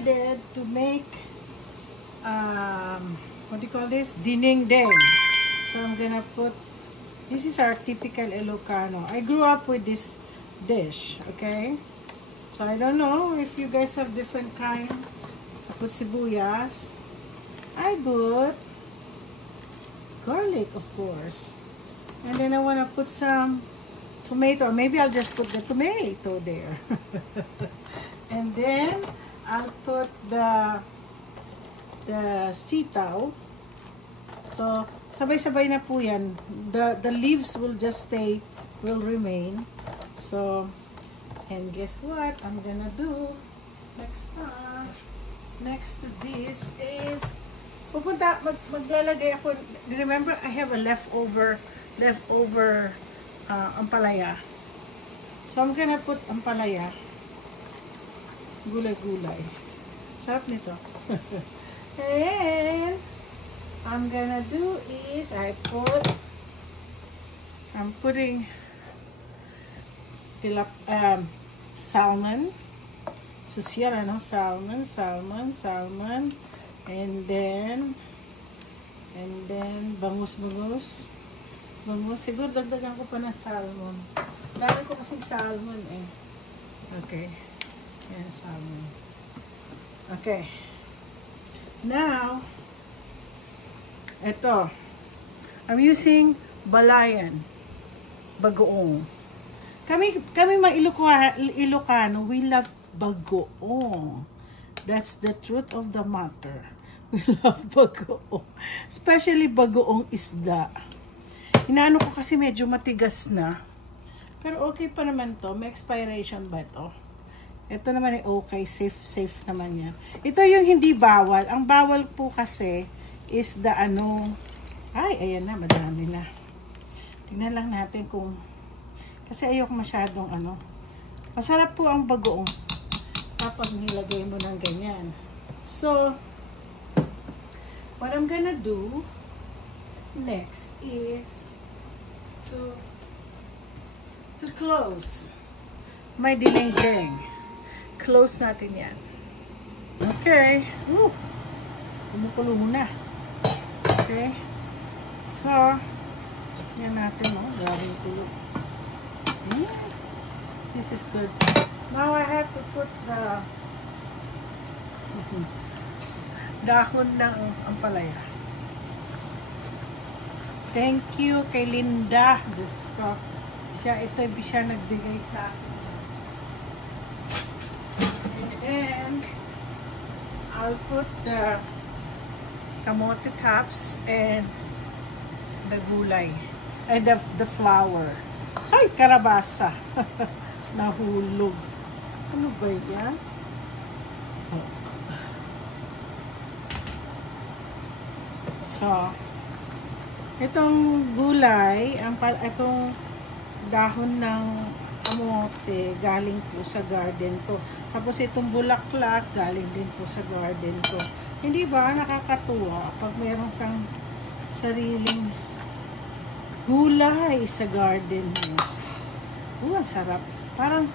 decided to make what do you call this? Dinengdeng. So I'm gonna put, this is our typical Ilocano. I grew up with this dish, okay? So I don't know if you guys have different kind. I put sibuyas. I put garlic, of course. And then I wanna put some tomato. Maybe I'll just put the tomato there. And then I'll put the sitaw. So sabay-sabay na po yan. The leaves will just stay, will remain. So, and guess what I'm gonna do next to this is maglalagay ako. Remember, I have a leftover ampalaya. So I'm gonna put ampalaya, gulay-gulay. Sarap nito. And I'm gonna do is I'm putting salmon. Social, ano? Salmon. And then bangus. Siguro dagdagan ko pa ng salmon. Dami ko kasing salmon eh. Okay. Yan, salmon. Okay. Now, ito. I'm using balayan. Bagoong. Kami mga Ilocano, we love bagoong. That's the truth of the matter. We love bagoong. Especially bagoong isda. Inaano ko kasi medyo matigas na. Pero okay pa naman to. May expiration ba ito? Ito naman ay okay. Safe naman yan. Ito yung hindi bawal. Ang bawal po kasi is the ay, ayan na. Madami na. Tingnan lang natin kung, kasi ayoko masyadong Masarap po ang bagoong kapag nilagay mo ng ganyan. So, what I'm gonna do next is to close my dinengdeng. Close natin yan. Okay. Kumukulo muna. Okay. So, yan natin, Gawin kulo. This is good. Now I have to put the dahon ng ampalaya. Thank you kay Linda. Ito siya nagbigay sa akin. And I'll put the kamote tops and the gulay. And the flour. Ay, karabasa. Nahulog. Ano ba yan? So, itong gulay, itong dahon ng kamote, galing po sa garden ko. Tapos itong bulaklak, galing din po sa garden ko. Hindi ba nakakatuwa pag meron kang sariling gulay sa garden mo? Ang sarap. Parang,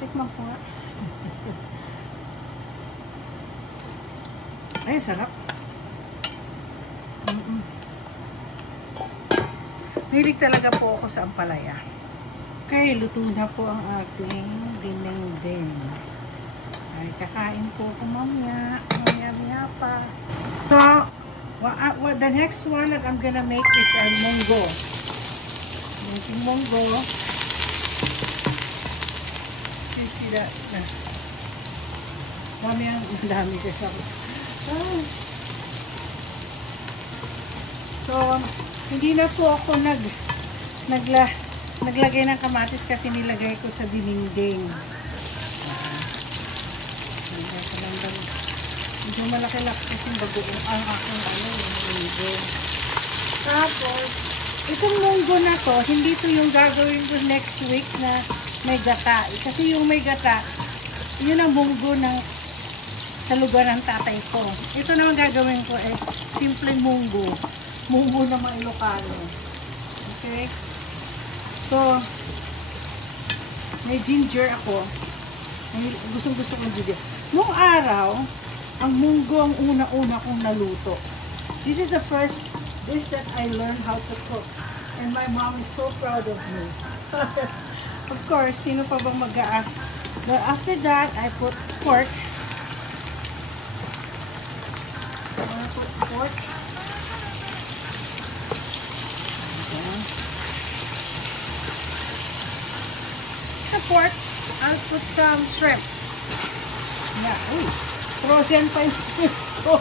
tikman ko nga. Ay, sarap. Mahilig talaga po ako sa ampalaya. Okay, luto na po ang ating dinengdeng. Ay, kakain po ako mamaya. Mamaya pa. So, the next one that I'm gonna make is munggo. Making munggo. You see that? Dami kasi ako. So, hindi na po ako naglagay ng kamatis kasi nilagay ko sa dinengdeng. Medyo malaki-laki kasi bagoong ang aking dinengdeng. Tapos, itong munggo na to, hindi to yung gagawin ko next week na may gata. Kasi yung may gata, yun ang munggo sa lugar ng tatay ko. Ito naman gagawin ko simpleng munggo. Munggo na mga Ilocano. Okay? So, may ginger ako. Gustong-gusto kong ginger. Nung araw, ang munggo ang una-una kong naluto. This is the first dish that I learned how to cook. And my mom is so proud of me. Of course, sino pa bang mag-a-act? But after that, I put pork. I put pork. Okay. Sa pork, I'll put some shrimp. Yeah, uy. Frozen pa yung shrimp ko.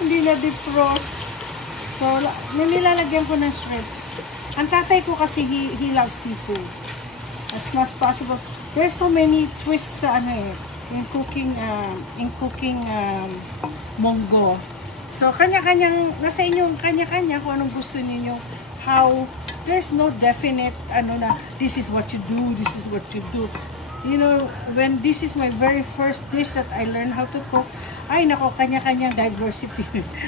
Hindi na defrost. So, nilalagyan ko ng shrimp. Ang tatay ko kasi he loves seafood. As much as possible. There's so many twists sa in cooking munggo. So, kanya-kanyang, nasa inyong kanya-kanya kung anong gusto niyo. How, there's no definite, na, this is what you do, this is what you do. You know, when this is my very first dish that I learned how to cook, ay nako, kanya-kanyang diversity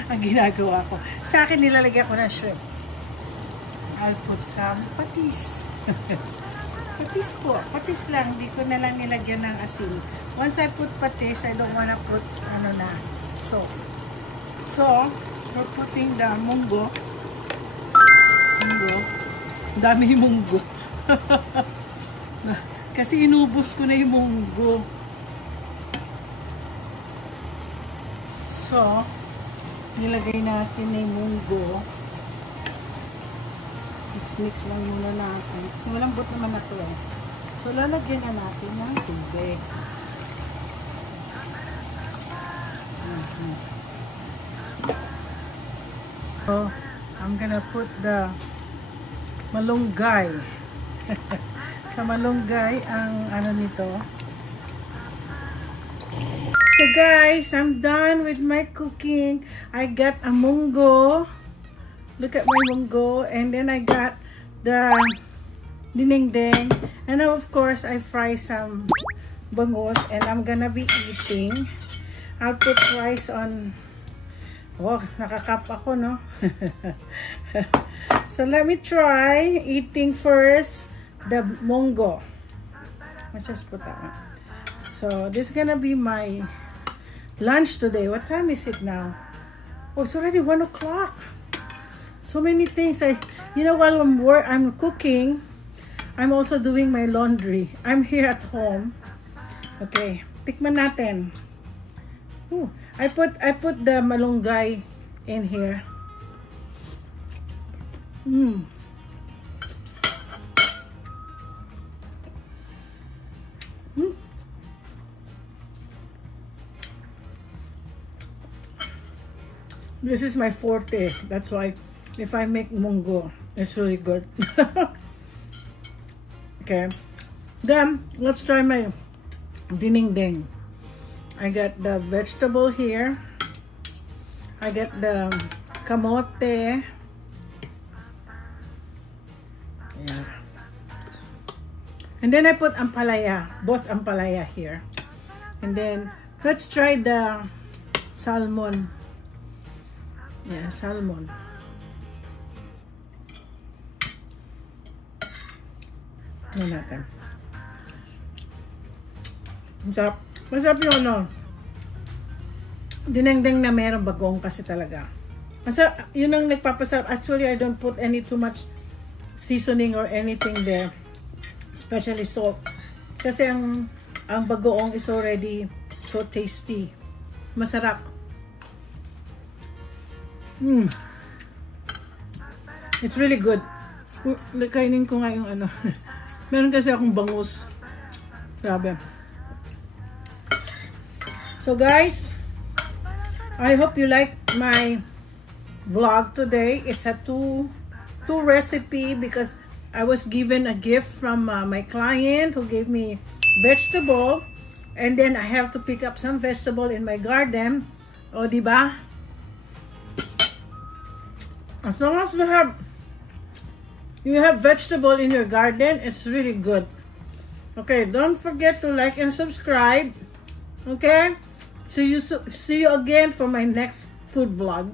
ang ginagawa ko. Sa akin, nilalagyan ko ng shrimp. I'll put some patis. Patis po. Patis lang. Hindi ko na lang nilagyan ng asin. Once I put patis, I don't wanna put, salt. So, we're putting the munggo. Munggo. Dami yung munggo. Kasi inubos ko na yung munggo. So, nilagay natin na yung munggo. Mix lang muna natin. Kasi malambot naman na ito eh. So, lalagyan na natin ng tubig. So, I'm gonna put the malunggay. Sa malunggay, ang nito. So guys, I'm done with my cooking. I got a munggo. Look at my munggo. And then I got the dinengdeng. And now, of course, I fry some bangus. And I'm gonna be eating. I'll put rice on. Oh, nakakap ako, no? So, let me try eating first the munggo. Let's just put that one. So, this is gonna be my lunch today. What time is it now? Oh, it's already 1 o'clock. So many things. While I'm cooking, I'm also doing my laundry. I'm here at home. Okay, tikman natin. Ooh, I put the malunggay in here. This is my forte. That's why if I make munggo, it's really good. Okay. Then, let's try my dinengdeng. I got the vegetable here. I got the kamote. Yeah. And then I put ampalaya. Both ampalaya here. And then, let's try the salmon. Yeah, salmon. Yan natin. Masarap. Masarap yung dinengdeng na merong bagong kasi talaga. Masarap. Yun ang nagpapasarap. Actually, I don't put any too much seasoning or anything there. Especially salt. Kasi ang bagoong is already so tasty. Masarap. It's really good. Kainin ko nga yung Meron kasi akong bangus. Grabe. So guys, I hope you like my vlog today. It's a two recipe because I was given a gift from my client who gave me vegetable, and then I have to pick up some vegetable in my garden. O, diba? As long as you have vegetable in your garden, it's really good. Okay, don't forget to like and subscribe. Okay? See you again for my next food vlog.